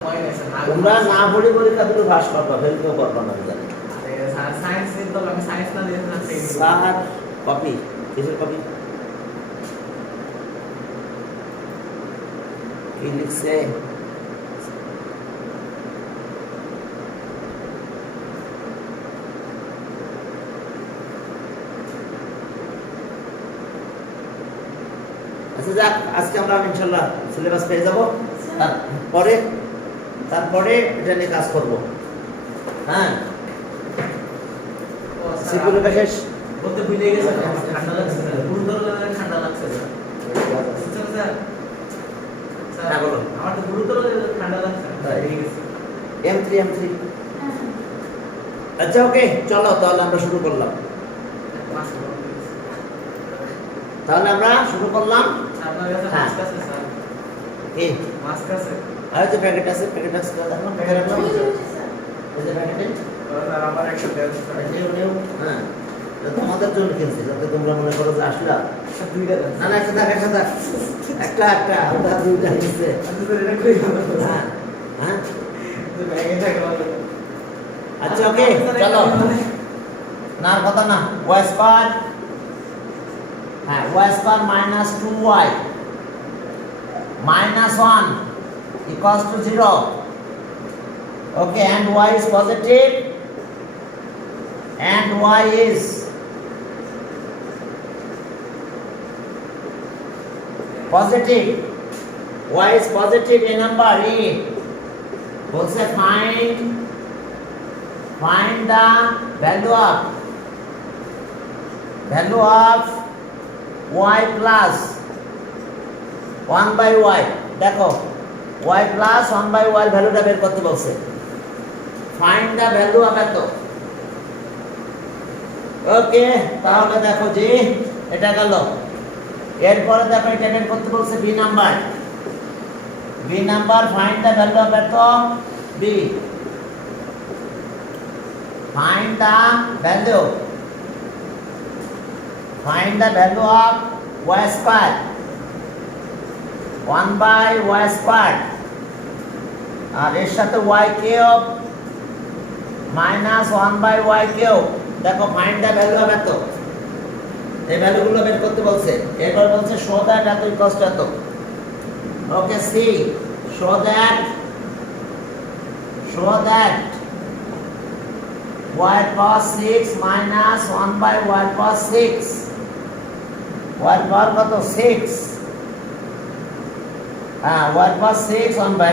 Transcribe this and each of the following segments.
তোমরা না পড়ে পরীক্ষা দিলে পাস করবা, ফেল কেউ করবা না জানি। সায়েন্স তো আমি সায়েন্স না দিয়ে না ফেল। স্যার কপি কিসের কপি কি লিখছে? আচ্ছা যাক, আজকে আমরা ইনশাআল্লাহ সিলেবাস পেয়ে যাব। তারপরে এটা নিয়ে কাজ করব। হ্যাঁ, সিকিউরিটি শেষ বলতে ভুলে গেছে, ঠান্ডা লাগছে না, গুরুতর লেভেলে ঠান্ডা লাগছে না। বুঝছেন স্যার? হ্যাঁ বলো। আমার তো গুরুতর লেভেলে ঠান্ডা লাগছে না, ভুলে গেছি। M3 আচ্ছা ওকে, চলো তাহলে আমরা শুরু করলাম। তাহলে আমরা শুরু করলাম। আপনার কাছে মাস্ক আছে স্যার? কি মাস্ক আছে? আর যে প্যাকেট আছে, প্যাকেট আছে দেখো, প্যাকেট রাখলাম। এই যে প্যাকেটে স্যার আমার একটা দেন স্যার। নিউ হ্যাঁ, এটা তোমাদের জন্য কিনছি, যাতে তোমরা মনে করো যে আসলা। দুইটা দেন। না না, একটা থাক, একটা ওটা দুইটা নিচ্ছে। স্যার এটা কই গেল? হ্যাঁ হ্যাঁ ব্যাগে থাকে ভালো। আচ্ছা ওকে, চলো। না কথা না, y স্কয়ার, হ্যাঁ y square minus 2y minus 1 equals to 0. Okay, and y is positive and y is positive. Y is positive a number a. বলছে find the value of y plus 1 by y. দেখো y plus 1 by y ভ্যালুটা বের করতে বলছে। Find the value of এত। ওকে, তাহলে দেখো যে এটা গেল। এরপরে দেখো এটা বের করতে বলছে b number. Find the value of এত b। Find the value of y square 1 by y squared আর এর সাথে y cube minus 1 by y cube. দেখো ফাইন্ড দ্য ভ্যালু অফ এত, এই ভ্যালুগুলো বের করতে বলছে। এরপর বলছে শো দ্যাট এত ইকুয়ালস টু এত। Okay, C show that y cos 6 minus 1 by y cos 6, y পাওয়ার কত 6, y cos 6 1 by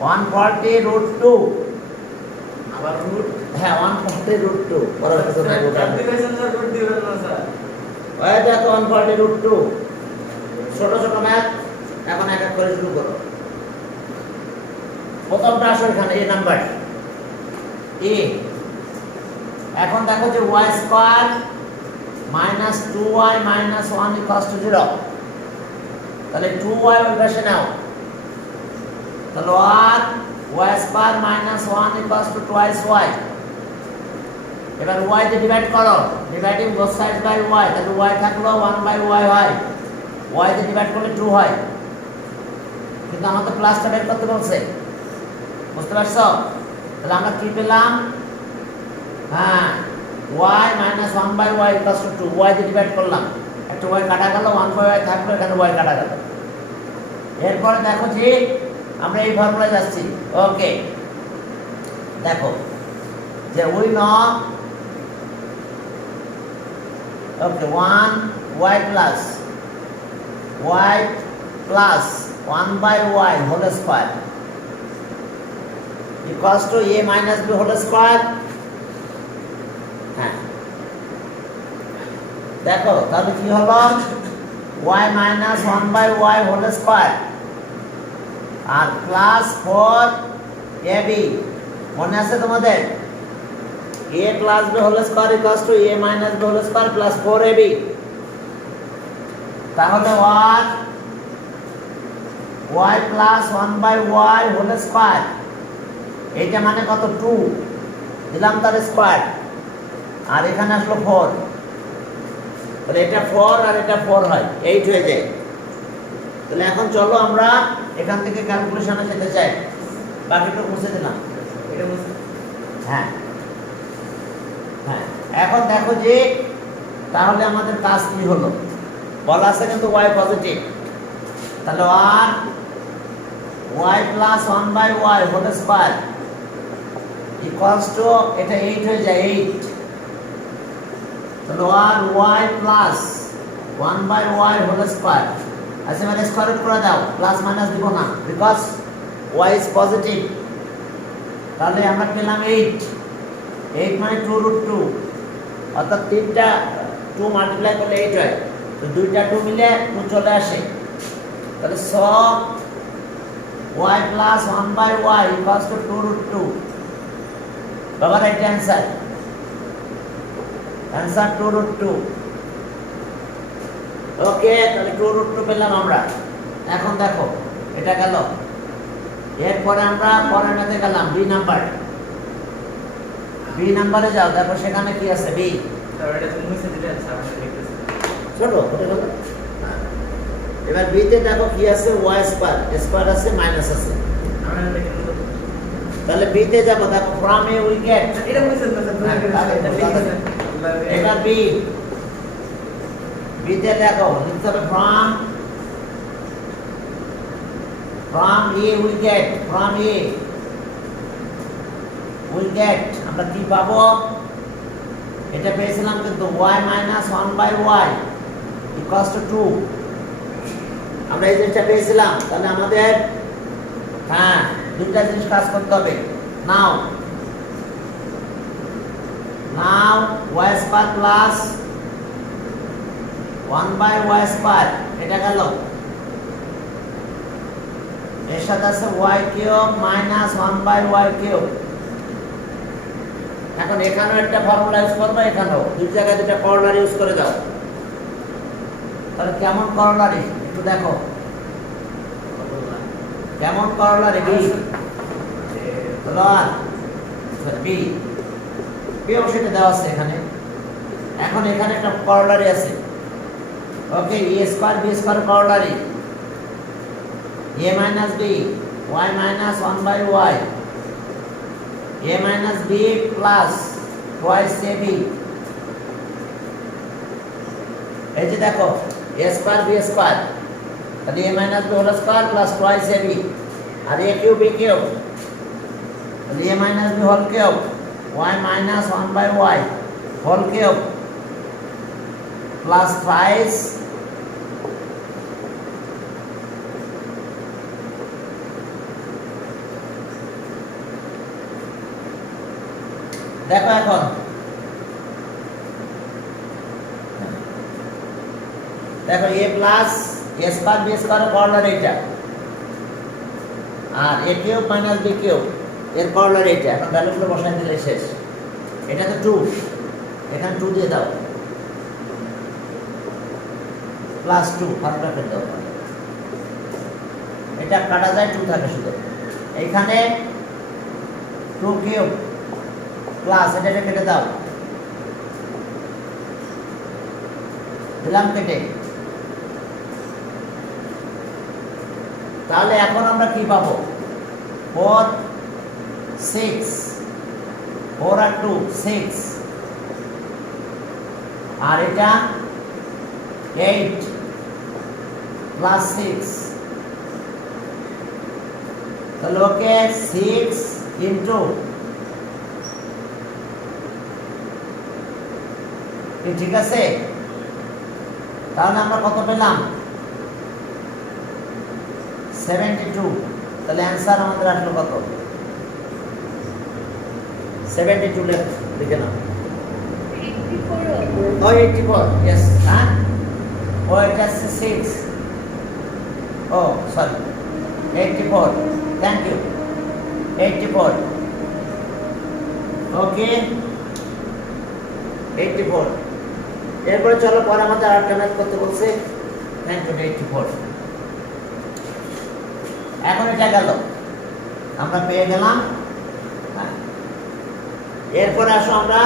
140 root 2। আবার রুট। হ্যাঁ 140 root 2 বড় কিছু নাই ওটা। ক্যালকুলেশন স্যার রুট দিবেন না স্যার। ওই দেখো 140 root 2, ছোট ম্যাথ। এখন এক এক করে শুরু করো। প্রথমটা আসো এখানে এই নাম্বার এ। এখন দেখো যে y স্কয়ার মাইনাস 2y মাইনাস 1 ইকুয়ালস টু 0। তাহলে 2y ওই পাশে নাও। তাহলে আর y square minus 1 equals to twice y। এবার y তে ডিভাইড করো, dividing both side by y। তাহলে y থাকলো 1 বাই y হয়, y তে ডিভাইড করলে 2 হয়। কিন্তু আমাদের প্লাসটা বের করতে বলছে, বুঝতে পারছো? তাহলে আমরা কি পেলাম? হ্যাঁ y minus 1 by y equals to 2, y দিয়ে ডিভাইড করলাম, একটা y কাটা গেল, 1 by y থাকলো, এখানে y কাটা গেল। এরপরে দেখো যে আমরা এই ফর্মুলায় যাচ্ছি। ওকে, দেখো যে we know okay 1 y plus 1 by y whole square equals to a minus b whole square। হ্যাঁ দেখো তাহলে কি হলো, y minus 1 by y whole square আর প্লাস 4ab। মনে আছে তোমাদের? a plus b whole square equals to a minus b whole square plus 4ab। তাহলে y plus 1 by y whole square, এইটা মানে কত 2 দিলাম তার স্কয়ার, আর এখানে আসলো 4। তাহলে এটা 4 আর এটা 4 হয় 8 হয়ে যায়। তাহলে এখন চলো আমরা এখান থেকে ক্যালকুলেশনে যেতে চাই, বাকিটা মুছে দিলাম। এটা বুঝছি। হ্যাঁ হ্যাঁ, এখন দেখো যে তাহলে আমাদের কাজ কি হলো, বলা আছে কিন্তু y পজিটিভ, তাহলে আর y plus 1/y whole square equals to, এটা 8 হয়ে যায় 8, তাহলে আর y plus 1/y whole square, আচ্ছা মানে স্কয়ার রুট করে দাও, প্লাস মাইনাস দিব না বিকজ y ইজ পজিটিভ। তাহলে আমরা পেলাম 8, 8 মানে 2√2, অর্থাৎ 3টা 2 মাল্টিপ্লাই করলে 8 হয়, তো 2টা 2 মিলে 2 চলে আসে, তাহলে সব y plus 1/y equals to 2√2। বাবা রাইট অ্যান্সার, অ্যান্সার 2√2। ওকে, তাহলে 2√2 পেলাম আমরা। এখন দেখো এটা গেল, এরপরে আমরা পরের ম্যাথে গেলাম বি নাম্বার। বি নাম্বারে যাও, দেখো সেখানে কি আছে বি, তারপর এটা তুমি মুছে দিলে আচ্ছা আমরা দেখতেছি। ছোট হতে গেল। এবার বি তে দেখো কি আছে, y স্কয়ার, স্কয়ার আছে মাইনাস আছে, আমরা দেখে নেব। তাহলে বি তে যাব, দেখো ফ্রম এ উই গেট, এটা মুছে দিলে স্যার। এটা বি, বি তে দেখো লিখতে হবে from a we get, from a we get, আমরা কি পাবো, এটা পেয়েছিলাম কিন্তু y minus 1/y equals to 2, আমরা এই জিনিসটা পেয়েছিলাম। তাহলে আমাদের হ্যাঁ দুইটা জিনিস কাজ করতে হবে। নাও y square plus 1/y square, এটা গেল, এর সাথে আছে y cube minus 1/y cube. এখন এখানেও একটা ফর্মুলা ইউজ করবো, এখানেও দুই জায়গায় দুটা করলারি ইউজ করে দাও। তাহলে কেমন করলারি একটু দেখো, কেমন করলারি বি, বি বি অবশ্যই দেওয়া আছে এখানে। এখন এখানে একটা করলারি আছে, okay, A square B square corollary, a minus b y minus 1/y, a minus b plus twice ab, এই যে দেখো a স্কয়ার b স্কয়ার, তাহলে a minus b whole square plus twice ab, আর a cube b cube, তাহলে a minus b whole cube y minus 1/y whole cube plus thrice দেখো এখন দেখো a plus a square b square corner এটা, আর a cube minus b cube এর corner এটা। এখন ভ্যালুগুলো বসাই দিলে শেষ। এটা তো 2, এখানে 2 দিয়ে দাও, প্লাস 2 ফার্স্ট ব্র্যাকেট দাও, এটা কাটা যায় 2 থাকে শুধু, এখানে 2 কিউব প্লাস এটা কেটে দাও, দিলাম কেটে। তাহলে এখন আমরা কি পাবো, 4 6, 4 আর 2 6, আর এটা 8 প্লাস 6, তাহলে ওকে 6 ইন্টু, ঠিক আছে, তাহলে আমরা কত পেলাম 72, তাহলে অ্যান্সার আমাদের আসলো কত 72, লিখে নাও। 84, yes, হ্যাঁ, ও এটা 6, ও সরি 84, থ্যাংক ইউ, 84, ওকে 84। এরপরে চলো পরে আমাদের আরেকটা ম্যাথ করতে বলছে, থ্যাংক ইউ, 84। এখন এটা গেল, আমরা পেয়ে গেলাম। এরপরে আসো আমরা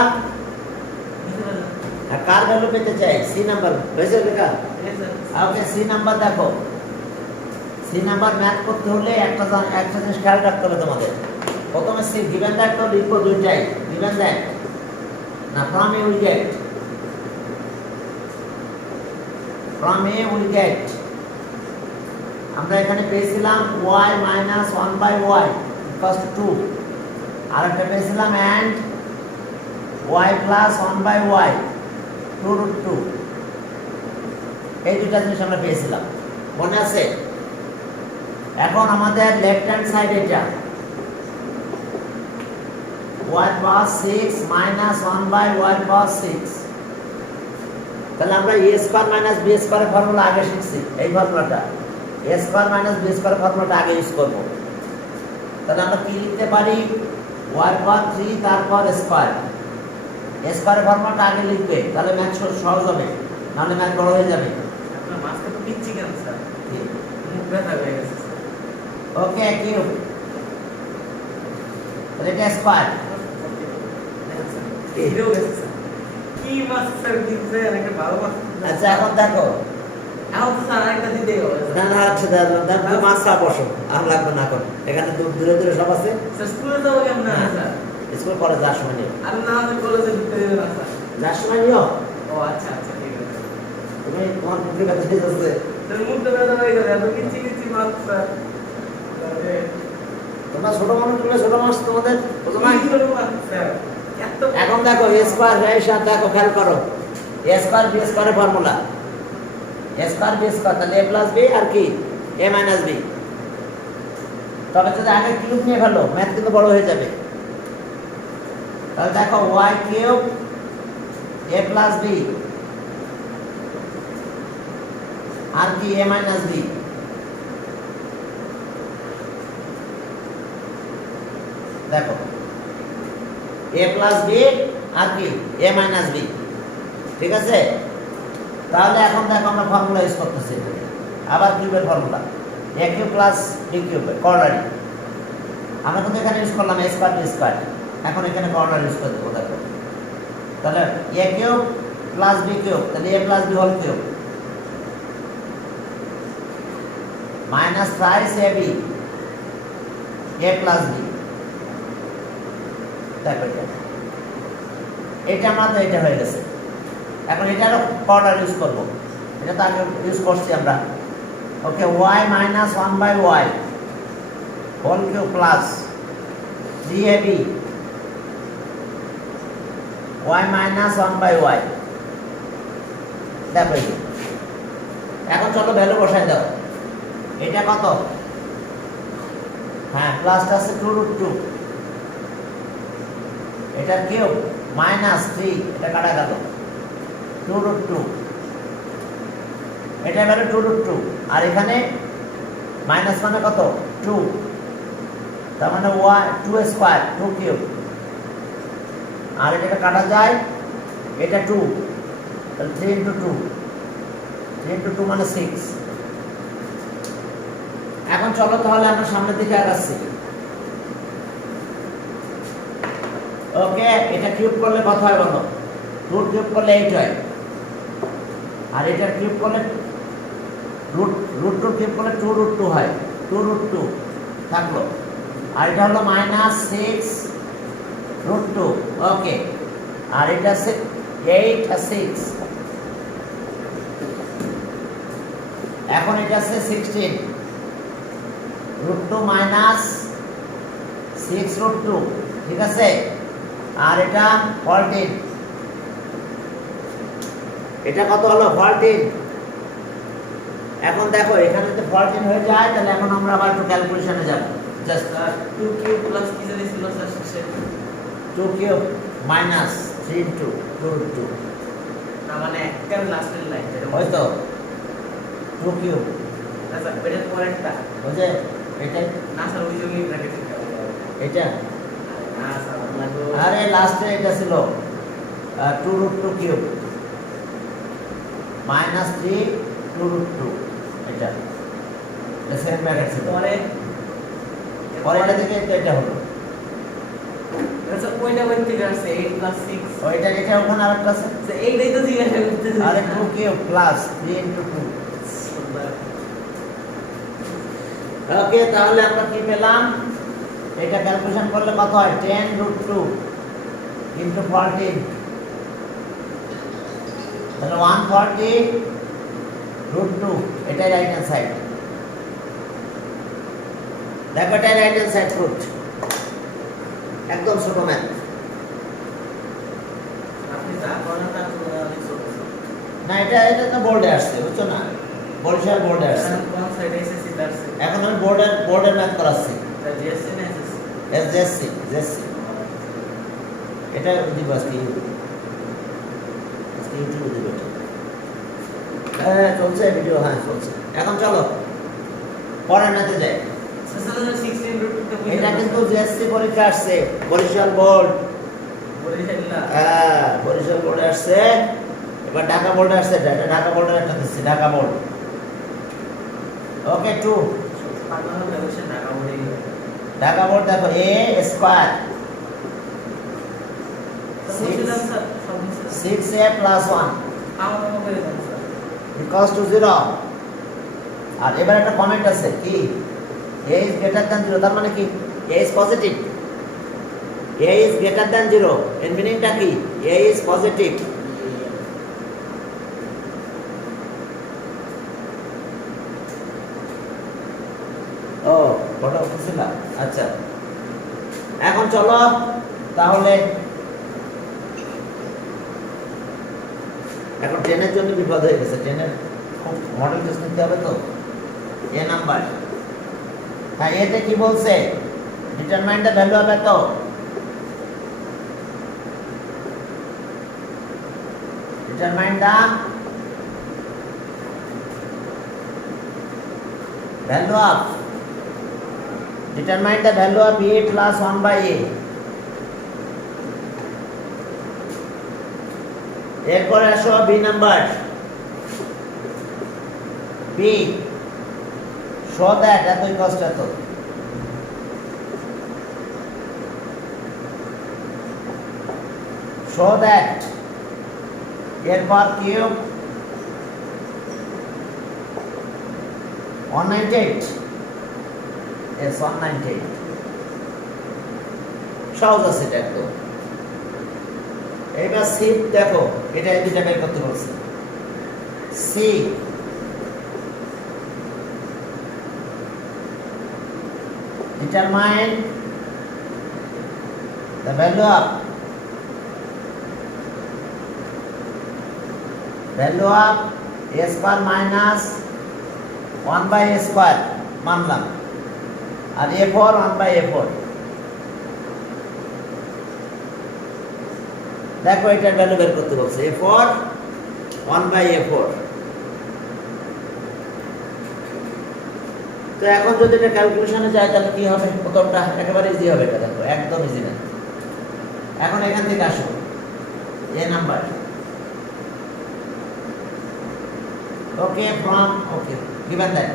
কার ভ্যালু পেতে চাই, সি নাম্বার হয়েছে লেখা, ওকে সি নাম্বার দেখো, সি নাম্বার ম্যাথ করতে হলে একটা জিনিস খেয়াল রাখতে হবে তোমাদের। প্রথমে সি গিভেন দ্যাট তো লিখবো দুইটাই, গিভেন দ্যাট না from a will get, from a will get আমরা এখানে পেয়েছিলাম y minus 1/y equals to 2, আর একটা পেয়েছিলাম and y প্লাস 1/y 2√2। এই দুইটা জিনিস আমরা পেয়েছিলাম, মনে আছে? এখন আমাদের লেফট হ্যান্ড সাইড এটা y power 6 minus 1/y power 6, তাহলে আমরা a স্কয়ার মাইনাস b স্কয়ারের ফর্মুলা আগে শিখছি। এই ফর্মুলাটা a স্কয়ার মাইনাস b স্কয়ারের ফর্মুলাটা আগে ইউজ করব। তাহলে আমরা কি লিখতে পারি? y পাওয়ার 3 তারপর স্কয়ার, a স্কয়ারের ফর্মুলাটা আগে লিখবে, তাহলে ম্যাথ সহজ হবে, নাহলে ম্যাথ বড় হয়ে যাবে। আপনার মাস্কে তো পিচ্ছি কেন স্যার? মুখ ব্যথা হয়ে গেছে স্যার। ওকে কিউব, তাহলে এটা স্কয়ার। এটাও গেছে স্যার। কি মাছ স্যার দিচ্ছে? একটা ভালো মাছ। আচ্ছা এখন দেখো, এখন তো স্যার আরেকটা দিতেই হবে স্যার। না না আচ্ছা দাদা মাছ খা বসো, আর লাগবে না এখন, এখানে দূরে দূরে সব আছে। স্যার স্কুলে যাবো কেমন না স্যার? স্কুল পরে যাওয়ার সময় নিও, আর না হলে কলেজে ঢুকতে দেবে না স্যার। যাওয়ার সময় নিও। ও আচ্ছা আচ্ছা ঠিক আছে। তুমি তোমার মুখে কথা ঠিক আছে। স্যার মুখটা ব্যথা হয়ে গেছে, এত কিচ্ছি কিচ্ছি মাছ স্যার। তোমরা ছোট মানুষ বলে ছোট মাছ তোমাদের বুঝো না? কি করবো মাছ স্যার? এত এখন দেখো a স্কয়ার এর সাথে দেখো খেয়াল করো, a স্কয়ার b স্কয়ারের formula, a square b square তাহলে a প্লাস b আর কি a মাইনাস b। তবে যদি আগে কিউব নিয়ে ফেলো ম্যাথ কিন্তু বড় হয়ে যাবে। তাহলে দেখো y cube a plus b আর কি a মাইনাস b। দেখো a প্লাস b আর কি a মাইনাস b, ঠিক আছে? তাহলে এখন দেখো আমরা ফর্মুলা ইউজ করতেছি, আবার কিউবের formula a cube plus b cube corollary. আমরা কিন্তু এখানে ইউজ করলাম a স্কয়ার b স্কয়ার, এখন এখানে কর্নারি ইউজ করে দেবো। দেখো তাহলে a cube plus b cube, তাহলে a plus b whole cube minus thrice ab a plus b। দেখো এটা আমাদের এটা হয়ে গেছে। এখন এটারও কর্নার ইউজ করব, এটা তো আগে ইউজ করছি আমরা। Okay y minus 1/y whole cube plus 3ab y minus 1/y। দেখো এখন চলো ভ্যালু বসাই দাও। এটা কত? হ্যাঁ প্লাসটা আছে 2√2, এটা কিউব মাইনাস 3, এটা কাটা গেল 2√2, এটা এবারে 2√2, আর এখানে মাইনাস মানে কত 2, তার মানে y 2 স্কয়ার 2 কিউব, আর এটা কাটা যায়, এটা 2, তাহলে 3 × 2, 3 × 2 মানে 6। এখন চলো তাহলে আমরা সামনের দিকে আগাচ্ছি। ওকে এটা কিউব করলে কত হয় বলো? 2 কিউব করলে 8 হয়, আর এটা কিউব করলে √2 কিউব করলে 2√2 হয়, 2√2 থাকলো, আর এটা হলো মাইনাস 6√2। ওকে আর এটা 8 আর 6, এখন এটা আছে 16 √2 মাইনাস 6√2, ঠিক আছে? আর এটা 14, এটা কত হলো 14। এখন দেখো এখানে যদি 14 হয়ে যায় তাহলে এখন আমরা আবার একটু ক্যালকুলেশনে যাব। জাস্ট 2 কিউব প্লাস কি জানি ছিল স্যার শেষে? 2 কিউব মাইনাস 3 × 2√2, না মানে একদম লাস্টের লাইন যেটা ওই তো 2 কিউব। আচ্ছা এটা পরেরটা বুঝে এটা না স্যার ওই জন্য ব্র্যাকেটে এটা না স্যার লাগো। আরে লাস্টে এটা ছিল 2√2 কিউব মাইনাস 3 2√2, এটা সেকেন্ড ব্র্যাকেট ছিল, পরে এটা থেকে এটা হলো। আচ্ছা ওইটা ওই থেকে আসছে 8 + 6, ওইটা এটা ওখানে আরেকটা আছে, আচ্ছা এইটাই তো জিজ্ঞাসা করতেছি। আরে 2 কিউব প্লাস 3 × 2। ওকে, তাহলে আমরা কি পেলাম? এটা ক্যালকুলেশন করলে কত হয়? 10 √ 2 ইনটু 14, তাহলে 140 √ 2, এটাই রাইট হ্যান্ড সাইড। দেখো এটাই রাইট হ্যান্ড সাইড রুট, একদম ছোট ম্যাথ। আপনি যা করেন তার তুলনায় অনেক ছোট স্যার। না, এটা তো বোর্ডে আসছে, বুঝছো না? বরিশাল বোর্ডে আসছে। কারণ কোন সাইডে এসএসসি তারছে এখন আমি বোর্ডের ম্যাথ করাচ্ছি। তার জিএসসি না এসএসসি জেএসসি এটা দিব আজকে ইউটিউবে দিব এটা। হ্যাঁ চলছে ভিডিও, হ্যাঁ চলছে। এখন চলো পরের ম্যাথে যাই। স্যার 16 √ 2 তে এটা কিন্তু জেএসসি পরীক্ষা আসছে, বরিশাল বোর্ড। বরিশাল না হ্যাঁ বরিশাল বোর্ডে আসছে, এবার ঢাকা বোর্ডে আসছে। এটা ঢাকা বোর্ডের একটা দিচ্ছি, ঢাকা বোর্ড। ওকে 2 পাগল হবে বসে ঢাকা বোর্ডে গিয়ে ঢাকা বোর্ড দেখো a স্কয়ার বুঝছিলাম স্যার সব মিশে 6a + 1 আমার মনে করে দেন স্যার equals to 0। আর এবার একটা কমেন্ট আছে কি, a is greater than 0, তার মানে কি a is positive, a is greater than 0 এর মিনিংটা কি? a is positive। ও ফটো উঠছিল, আচ্ছা। এখন চলো তাহলে, এখন 10 এর জন্য বিপদ হয়ে গেছে। 10 এর খুব মডেল টেস্ট নিতে হবে তো। এ নাম্বার, হ্যাঁ এতে কি বলছে? ডিটারমাইন দ্য ভ্যালু অফ এত। Determine the value of, determine the value of a plus 1/a। এরপরে আসো B number. B, show that এতই কষ্ট এত। show that এরপর কিউব 198, yes 198, সহজ আছে এটা একদম। এইবার সি দেখো, এটা এই দুইটা বের করতে বলছে। C determine the value of a square minus 1/a square মানলাম, আর a4 1/a4। দেখো এটার ভ্যালু বের করতে বলছে, a4 1/a4। তো এখন যদি এটা ক্যালকুলেশনে যায় তাহলে কি হবে? উত্তরটা একেবারে ইজি হবে। এটা দেখো একদম ইজি না। এখন এখান থেকে আসো A number. Okay from, okay given that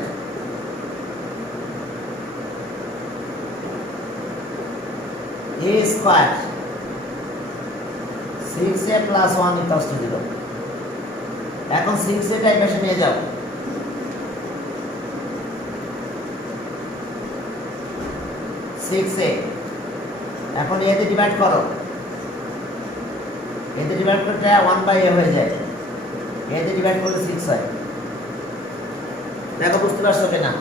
a square 6a + 1 = 0। এখন 6a টা এই পাশে নিয়ে যাও, 6a। এখন a তে ডিভাইড করো, a তে ডিভাইড করতে 1/a হয়ে যায়, a তে ডিভাইড করলে 6 হয়। দেখো বুঝতে পারছো কিনা?